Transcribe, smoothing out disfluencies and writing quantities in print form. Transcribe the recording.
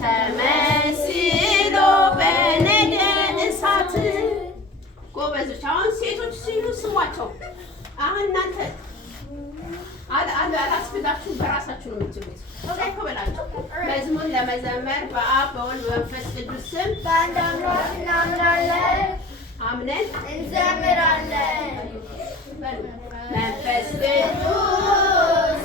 ተመስሎ በነደ እሳት። ጎበዞች። አሁን ሴቶች ሲሉ ስሟቸው። አሁን እናንተ አላስብላችሁ በራሳችሁ ነው የምትሉት። ጻፍ በላችሁ። መዝሙር ለመዘመር በአብ በወልድ በመንፈስ ቅዱስ ስም በአንድ አምላክ እናምናለን፣ አምነን እንዘምራለን። መንፈስ ቅዱስ